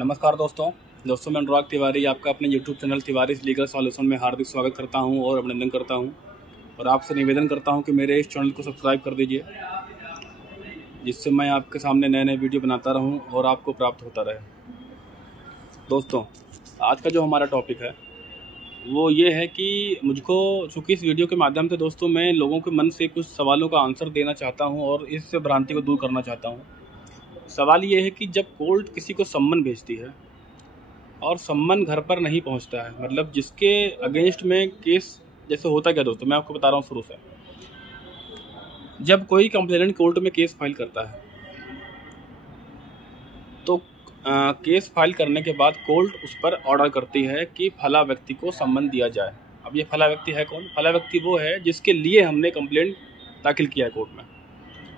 नमस्कार दोस्तों मैं अनुराग तिवारी आपका अपने YouTube channel Tiwari legal solution में हार्दिक स्वागत करता हूं और अभिनंदन करता हूं और आपसे निवेदन करता हूं कि मेरे इस चैनल को सब्सक्राइब कर दीजिए, जिससे मैं आपके सामने नए वीडियो बनाता रहूं और आपको प्राप्त होता रहे। दोस्तों, आज का जो हमारा टॉपिक है वो ये है कि मुझको चूँकि इस वीडियो के माध्यम से दोस्तों मैं लोगों के मन से कुछ सवालों का आंसर देना चाहता हूँ और इस भ्रांति को दूर करना चाहता हूँ। सवाल ये है कि जब कोर्ट किसी को सम्मन भेजती है और सम्मन घर पर नहीं पहुंचता है, मतलब जिसके अगेंस्ट में केस, जैसे होता क्या दोस्तों, मैं आपको बता रहा हूं शुरू से। जब कोई कंप्लेनेंट कोर्ट में केस फाइल करता है तो केस फाइल करने के बाद कोर्ट उस पर ऑर्डर करती है कि फला व्यक्ति को सम्मन दिया जाए। अब ये फला व्यक्ति है कौन? फला व्यक्ति वो है जिसके लिए हमने कंप्लेंट दाखिल किया है कोर्ट में।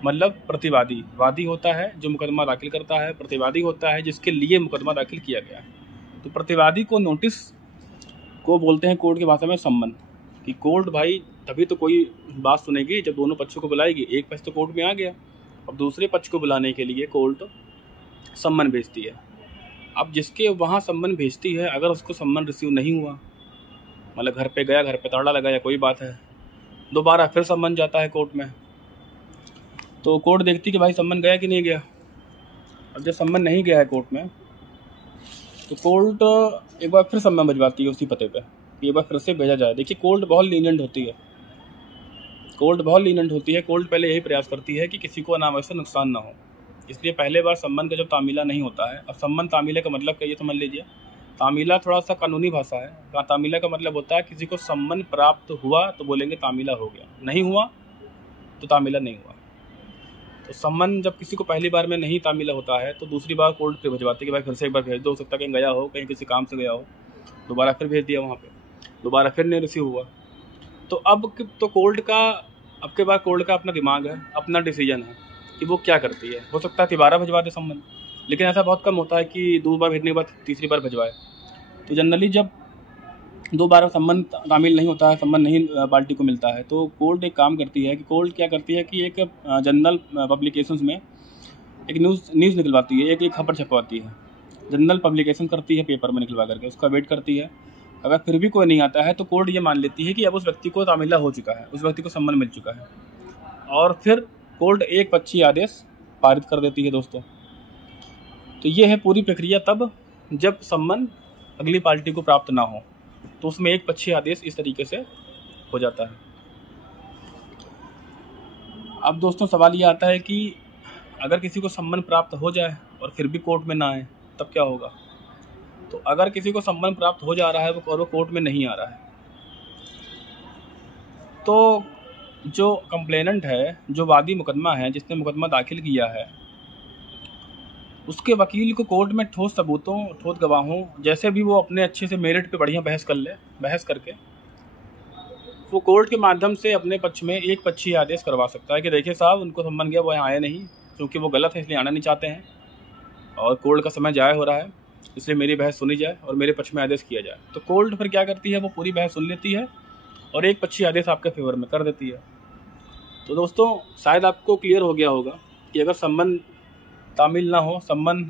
मतलब प्रतिवादी, वादी होता है जो मुकदमा दाखिल करता है, प्रतिवादी होता है जिसके लिए मुकदमा दाखिल किया गया है। तो प्रतिवादी को नोटिस को बोलते हैं कोर्ट की भाषा में सम्मन, कि कोर्ट भाई तभी तो कोई बात सुनेगी जब दोनों पक्षों को बुलाएगी। एक पक्ष तो कोर्ट में आ गया, अब दूसरे पक्ष को बुलाने के लिए कोर्ट सम्मन भेजती है। अब जिसके वहाँ सम्मन भेजती है, अगर उसको सम्मन रिसीव नहीं हुआ, मतलब घर पे गया, घर पे ताला लगा या कोई बात है, दोबारा फिर सम्मन जाता है कोर्ट में, तो कोर्ट देखती कि भाई सम्मन गया कि नहीं गया। अब जब सम्मन नहीं गया है कोर्ट में तो कोर्ट एक बार फिर सम्मन भिजवाती है उसी पते पे कि एक बार फिर से भेजा जाए। देखिए, कोर्ट बहुत लीनिएंट होती है, कोर्ट पहले यही प्रयास करती है कि किसी को अनावश्यक नुकसान ना हो। इसलिए पहले बार सम्मन का जब तामीला नहीं होता है, अब सम्मन तामीले का मतलब क्या, ये समझ लीजिए। तामीला थोड़ा सा कानूनी भाषा है। तामीला का मतलब होता है किसी को सम्मन प्राप्त हुआ तो बोलेंगे तामीला हो गया, नहीं हुआ तो तामीला नहीं हुआ। तो सम्मन जब किसी को पहली बार में नहीं तामीला होता है तो दूसरी बार कोर्ट पे भिजवाती है कि भाई फिर से एक बार भेज दो। हो सकता है कहीं गया हो, कहीं किसी काम से गया हो, दोबारा फिर भेज दिया वहाँ पे, दोबारा फिर नहीं रिसीव हुआ। तो अब तो कोर्ट का अब के बाद कोर्ट का अपना दिमाग है, अपना डिसीजन है कि वो क्या करती है। हो सकता है दोबारा भिजवा दे सम्मन, लेकिन ऐसा बहुत कम होता है कि 2 बार भेजने के बाद तीसरी बार भिजवाए। तो जनरली जब 2 बार सम्मन तामील नहीं होता है, सम्मन नहीं पार्टी को मिलता है, तो कोर्ट एक काम करती है कि कोर्ट क्या करती है कि एक जनरल पब्लिकेशंस में एक न्यूज़ निकलवाती है, एक खबर छपवाती है, जनरल पब्लिकेशन करती है पेपर में निकलवा करके, उसका वेट करती है। अगर फिर भी कोई नहीं आता है तो कोर्ट ये मान लेती है कि अब उस व्यक्ति को तामीला हो चुका है, उस व्यक्ति को सम्मन मिल चुका है, और फिर कोर्ट एक पक्षीय आदेश पारित कर देती है दोस्तों। तो ये है पूरी प्रक्रिया तब जब सम्मन अगली पार्टी को प्राप्त ना हो, तो उसमें एक पक्षीय आदेश इस तरीके से हो जाता है। अब दोस्तों सवाल ये आता है कि अगर किसी को सम्मन प्राप्त हो जाए और फिर भी कोर्ट में ना आए तब क्या होगा। तो अगर किसी को सम्मन प्राप्त हो जा रहा है और वो कोर्ट में नहीं आ रहा है, तो जो कंप्लेनेंट है, जो वादी मुकदमा है, जिसने मुकदमा दाखिल किया है, उसके वकील को कोर्ट में ठोस सबूतों, ठोस गवाहों, जैसे भी वो अपने अच्छे से मेरिट पे बढ़िया बहस कर ले, बहस करके वो कोर्ट के माध्यम से अपने पक्ष में एक पक्षीय आदेश करवा सकता है कि देखिए साहब, उनको सम्मन गया, वो यहाँ आए नहीं, क्योंकि वो गलत है इसलिए आना नहीं चाहते हैं और कोर्ट का समय जाया हो रहा है, इसलिए मेरी बहस सुनी जाए और मेरे पक्ष में आदेश किया जाए। तो कोर्ट फिर क्या करती है, वो पूरी बहस सुन लेती है और एक पक्षीय आदेश आपके फेवर में कर देती है। तो दोस्तों, शायद आपको क्लियर हो गया होगा कि अगर सम्मन तामील ना हो, सम्मन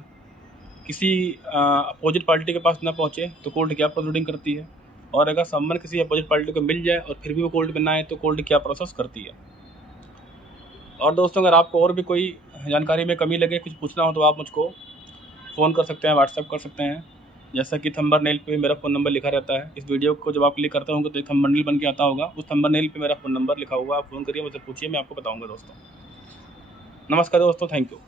किसी अपोजिट पार्टी के पास ना पहुंचे तो कोर्ट क्या प्रोसीडिंग करती है, और अगर सम्मन किसी अपोजिट पार्टी को मिल जाए और फिर भी वो कोर्ट में ना आए तो कोर्ट क्या प्रोसेस करती है। और दोस्तों, अगर आपको और भी कोई जानकारी में कमी लगे, कुछ पूछना हो, तो आप मुझको फ़ोन कर सकते हैं, व्हाट्सएप कर सकते हैं। जैसा कि थंबनेल पे मेरा फ़ोन नंबर लिखा रहता है। इस वीडियो को जब आप क्लिक करते होंगे तो एक थंबनेल बन के आता होगा, उस थंबनेल पे मेरा फ़ोन नंबर लिखा हुआ, आप फ़ोन करिए, मुझसे पूछिए, मैं आपको बताऊँगा दोस्तों। नमस्कार दोस्तों, थैंक यू।